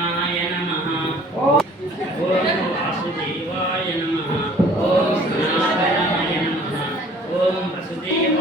శ్రీకృష్ణాయ నమః. ఓం వాసుదేవాయ నమః. ఓం సనాతనాయ నమః. ఓం వసుదేవ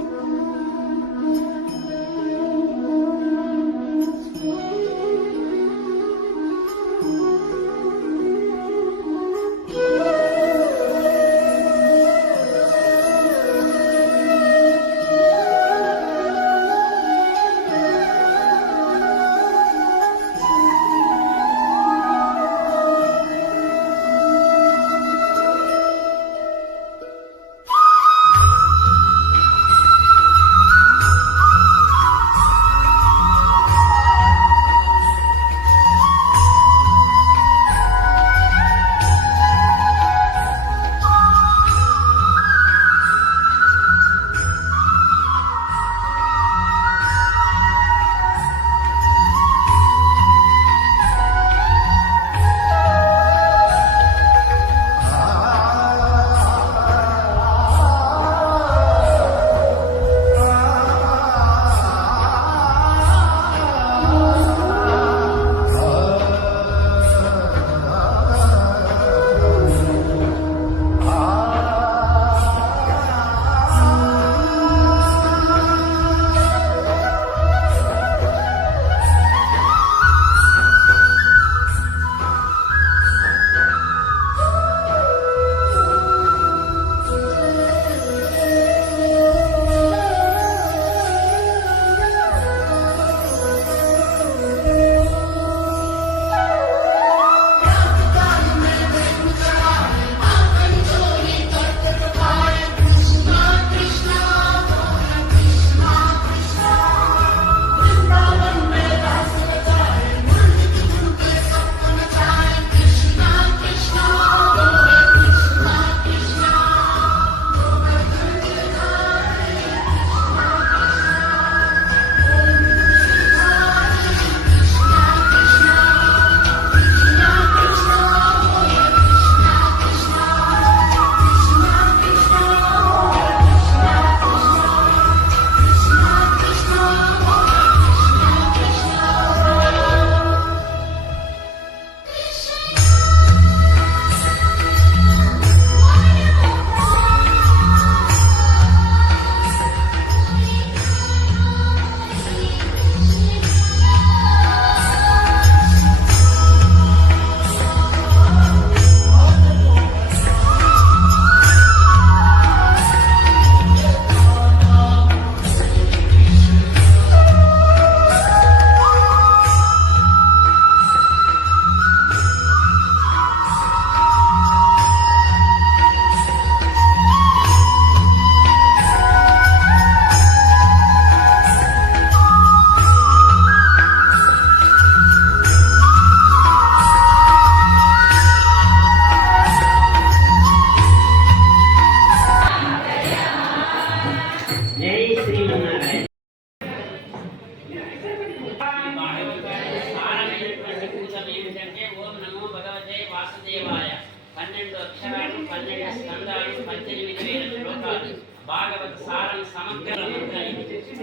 వాసుదేవాయ 12 అక్షరాలు 12 స్కందాలు 18,000 శ్లోకాలు భాగవత సారం సమగ్ర మంత్రం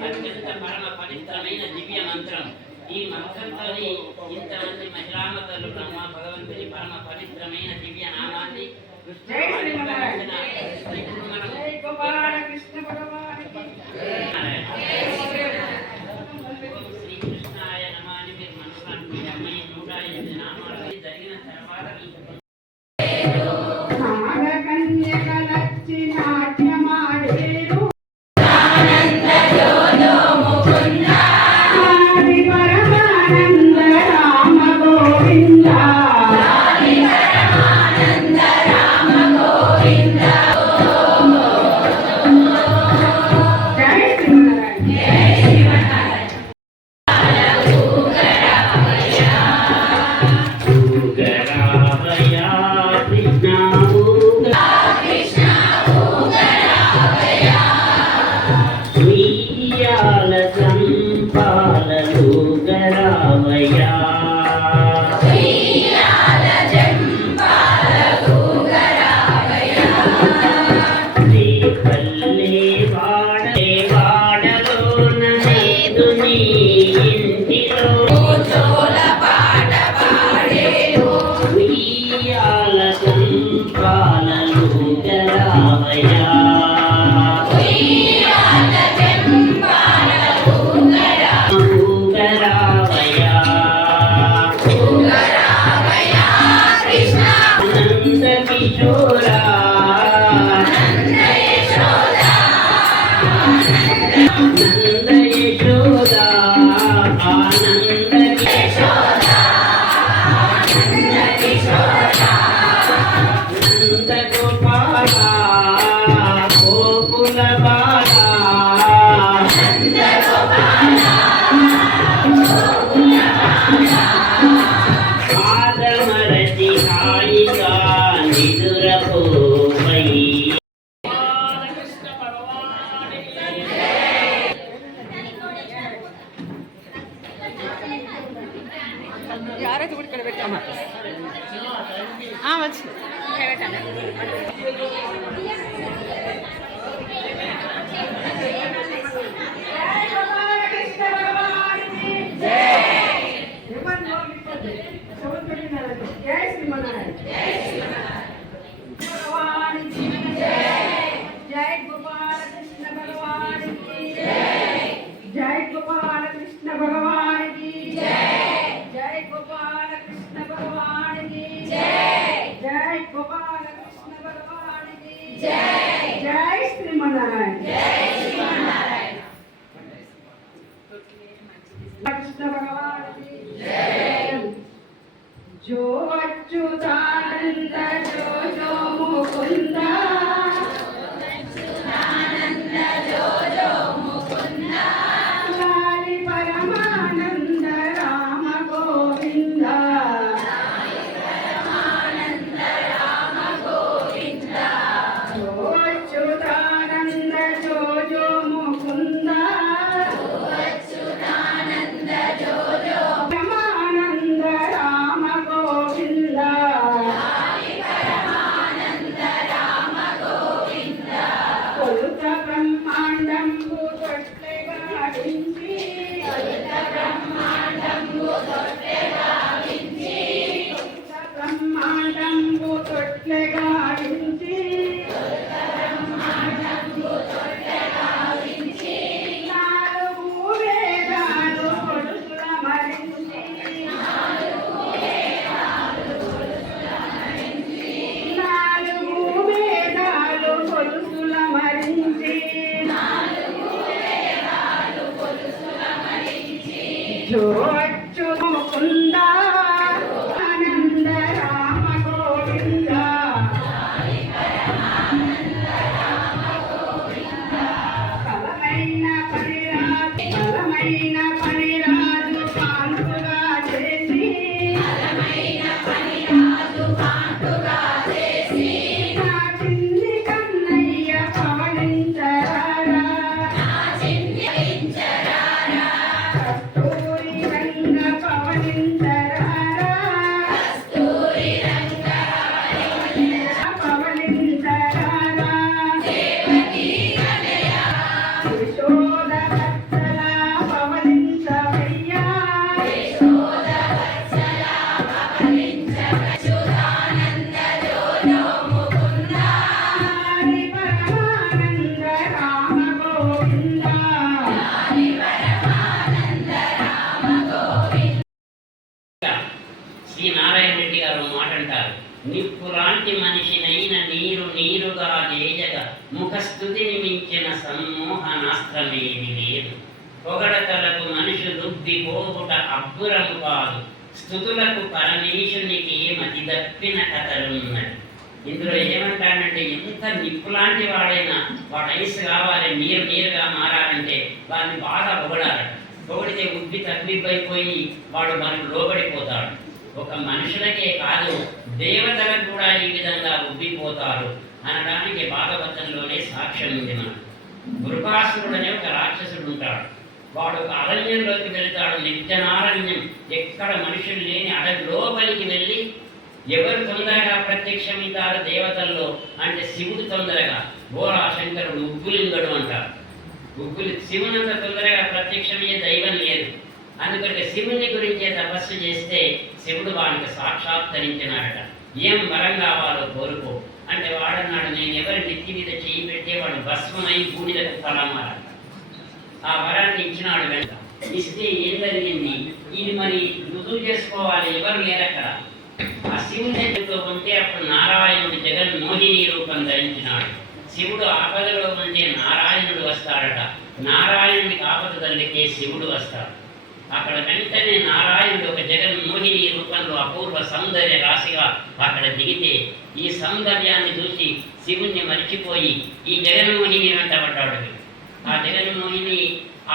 అత్యంత పరమ పవిత్రమైన దివ్య మంత్రం. ఈ మంత్రంతోని ఇంతమంది మహిళామతలు బ్రహ్మ భగవంతుని పరమ పవిత్రమైన దివ్య నామాన్ని శ్రీకృష్ణాయ నమాని మీరు మనసులో మీ అమ్మాయి 108 నామాలు జరిగిన తర్వాత Yeah. यार तू ఇక్కడ పెట్టామా వచ్చి పెట్టాను जो अच्युतानंद जो जो मुकुंद अच्युतानंद जो जो मुकुंद लाली परमानंद राम गोविंद लाली परमानंद राम गोविंद जो अच्युतानंद जो जो मुकुंद अच्युतानंद जो जो जो अच्युत मुकुंद आनंद राम गोविंद बलమైన పనిరాజు కాంతుగా చేసి నా చిన్ని కన్నయ్య పవళించరారా శ్రీ నారాయణ రెడ్డి గారు మాట అంటారు, నిప్పులాంటి మనిషినైన నీరు నీరుగా జేయగా ముఖస్థుతిని మించిన సమ్మోహనాస్త్రమేది లేదు. పొగడతలకు మనుషు దుబ్బి పోగుట అబ్బురము కాదు, స్థుతులకు పరమేశునికి మతి దప్పిన కథలున్నది. ఇందులో ఏమంటాడంటే, ఎంత నిప్పులాంటి వాడైనా వాడు ఐస్ కావాలి, నీరు నీరుగా మారాలంటే వాడిని బాగా పొగడాలి. పొగిడితే ఉబ్బి తగ్గిపోయి వాడు మనకు లోబడిపోతాడు. ఒక మనుషులకే కాదు, దేవతలకు కూడా ఈ విధంగా ఉబ్బిపోతారు అనడానికి భాగవతంలోనే సాక్ష్యం ఉంది. మనం వృకాసురుడు అనే ఒక రాక్షసుడు ఉంటాడు. వాడు ఒక అరణ్యంలోకి వెళ్తాడు, నిర్జనారణ్యం, ఎక్కడ మనుషులు లేని అడవి లోపలికి వెళ్ళి ఎవరు తొందరగా ప్రత్యక్షమవుతారు దేవతల్లో అంటే శివుడు తొందరగా, బోరా శంకరుడు ఉగ్గులింగడు అంటారు. శివునంత తొందరగా ప్రత్యక్షమయ్యే దైవం లేదు. అందుకంటే శివుని గురించే తపస్సు చేస్తే శివుడు వానికి సాక్షాత్కరించినాడట. ఏం వరం కావాలో కోరుకో, అంటే వాడన్నాడు, నేను ఎవరి నెత్తి మీద చేయి పెట్టే వాడు భస్మమై బూడిదకు తలమారాలి. ఆ వరాన్ని ఇచ్చినాడు. వెంట ఇస్తే ఏం జరిగింది? ఇది మరి రుజువు చేసుకోవాలి, ఎవరు లేరక్కడ. ఆ శివుని దగ్గరలో ఉంటే అప్పుడు నారాయణుడు జగన్మోహిని రూపం ధరించినాడు. శివుడు ఆపదలో ఉంటే నారాయణుడు వస్తాడట. నారాయణుడికి ఆపద తల్లికే శివుడు వస్తాడు. అక్కడ వెంటనే నారాయణుడు ఒక జగన్మోహిని రూపంలో అపూర్వ సౌందర్య రాశిగా అక్కడ దిగితే ఈ సౌందర్యాన్ని చూసి శివుణ్ణి మర్చిపోయి ఈ జగన్మోహిని వెంట పడ్డాడు. ఆ జగన్మోహిని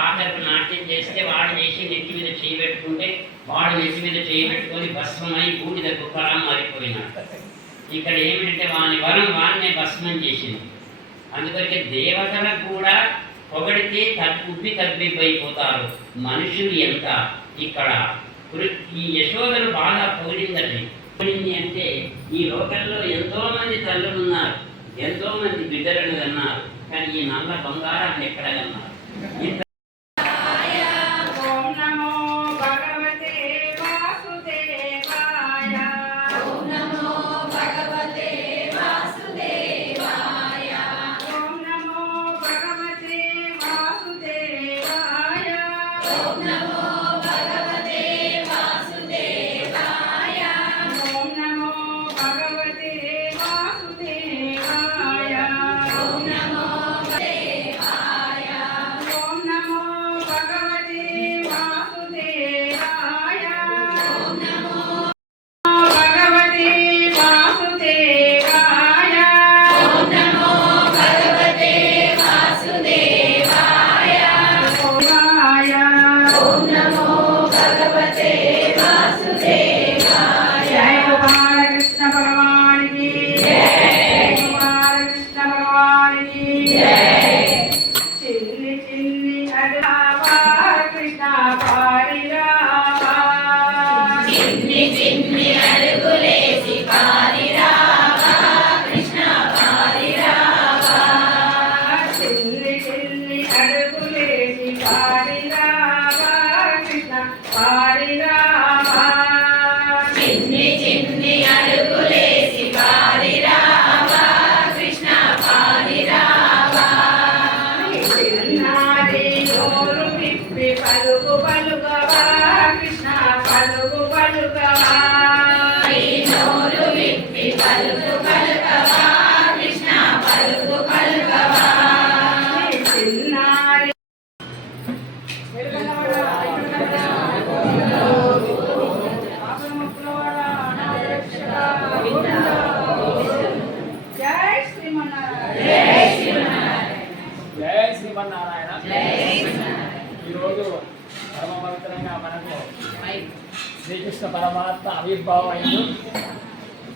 ఆఖరికి నాట్యం చేస్తే వాడు చేసి నెత్తి మీద చేయి పెట్టుకుంటే వాడు నెత్తి మీద చేయి పెట్టుకొని భస్మమై బూడిద కుక్కలా మారిపోయినాడు. ఇక్కడ ఏమిటంటే వాని వరం వాన్నే భస్మం చేసింది. అందుకొరకే దేవతలకు కూడా పొగడితే ఉబ్బి తబ్బిబ్బైపోతారు. మనుషులు ఎంత ఇక్కడ ఈ యశోదను బాగా పొగిడిందండి. పొగిడింది అంటే ఈ లోకంలో ఎంతో మంది తల్లులు ఉన్నారు, ఎంతో మంది బిడ్డలను కన్నారు, కానీ ఈ నల్ల బంగారాన్ని ఎక్కడ కన్నారు? ఓం నమో భగవతే వాసుదేవాయ. ఓం నమో భగవతే వాసుదేవాయ. ఓం నమో భగవతే వాసుదేవాయ. ఓం నమో భగవతే వాసుదేవాయ. ఓం నమో భగవతే వాసుదేవాయ. ఓం నమో దేవాయ. ఓం నమో భగవతే వాసుదేవాయ. ఓం నమో భగవతే వాసుదేవాయ. ఓం నమో భగవతే వాసుదేవాయ. శివాయ. ఓం నమో భగవతే వాసుదేవాయ. జయ గోపాలకృష్ణ భగవానికి జయ. గోపాలకృష్ణ భగవానికి జయ. చిన్ని చిన్ని అడవావా కృష్ణ పారిరావా. చిన్ని చిన్ని అడుగులేసి పారిరావా కృష్ణ పారిరావా. చిన్ని చిన్ని అడుగులేసి పారిరావా కృష్ణ పారిరావా. చిన్ని చిన్ని అడుగులేసి పారిరావా కృష్ణ పారిరావా. చిన్నారి నోరు విప్పి పలుకు పలుకవా కృష్ణ పలుకు పలుకవా. ఈ నోరు విప్పి పలుకు పలుకవా కృష్ణ పలుకు పలుకవా. చిన్నారి జై శ్రీమన్నారాయణ. జై శ్రీమన్నారాయణ. ఈరోజు పరమ పవిత్రంగా మనకు శ్రీకృష్ణ పరమాత్మ ఆవిర్భావం అయింది.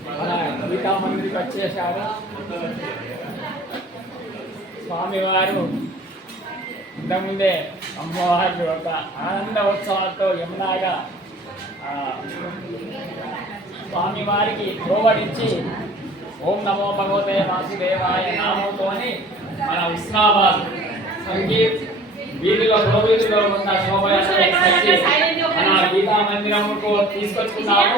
మన గీతా మందిరికి వచ్చేసాడు. స్వామివారు ఇంతకుముందే అమ్మవారు ఒక ఆనంద ఉత్సవాలతో యమునాగా స్వామివారికి ప్రోవడించి ఓం నమో భగవతే వాసుదేవాయ నామంతోని మన ఉస్మాబాద్ సంగీత్ వీధిలో వీధిలో ఉన్న శోభయాత్ర మన గీతా మందిరముకు తీసుకొచ్చుకున్నాము.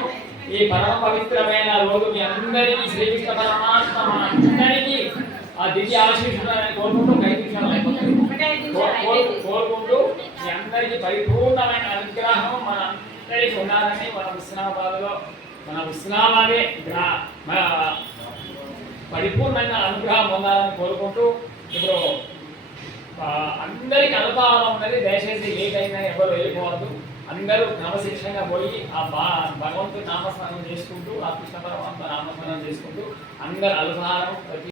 ఈ పరమ పవిత్రమైన రోజు మీ అందరికీ శ్రీకృష్ణ పరమాత్మ మన అందరికీ ఆ దివ్య ఆశీస్సులను కోరుకుంటూ కోరుకుంటూ మీ అందరికీ పరిపూర్ణమైన అనుగ్రహం మన అందరికీ ఉండాలని మన హుస్నాబాద్లో మన హుస్నాబాదే మన పరిపూర్ణమైన అనుగ్రహం పొందాలని కోరుకుంటూ ఇప్పుడు అందరికి అనుభవం ఉన్నది. దయచేసి లేట్ అయినా ఎవరు వెళ్ళిపోవద్దు. అందరూ క్రమశిక్షణగా పోయి ఆ భగవంతుడి నామస్మరణం చేసుకుంటూ ఆ కృష్ణ పరమాత్మ నామస్మరణం చేసుకుంటూ అందరు అల్పాహారం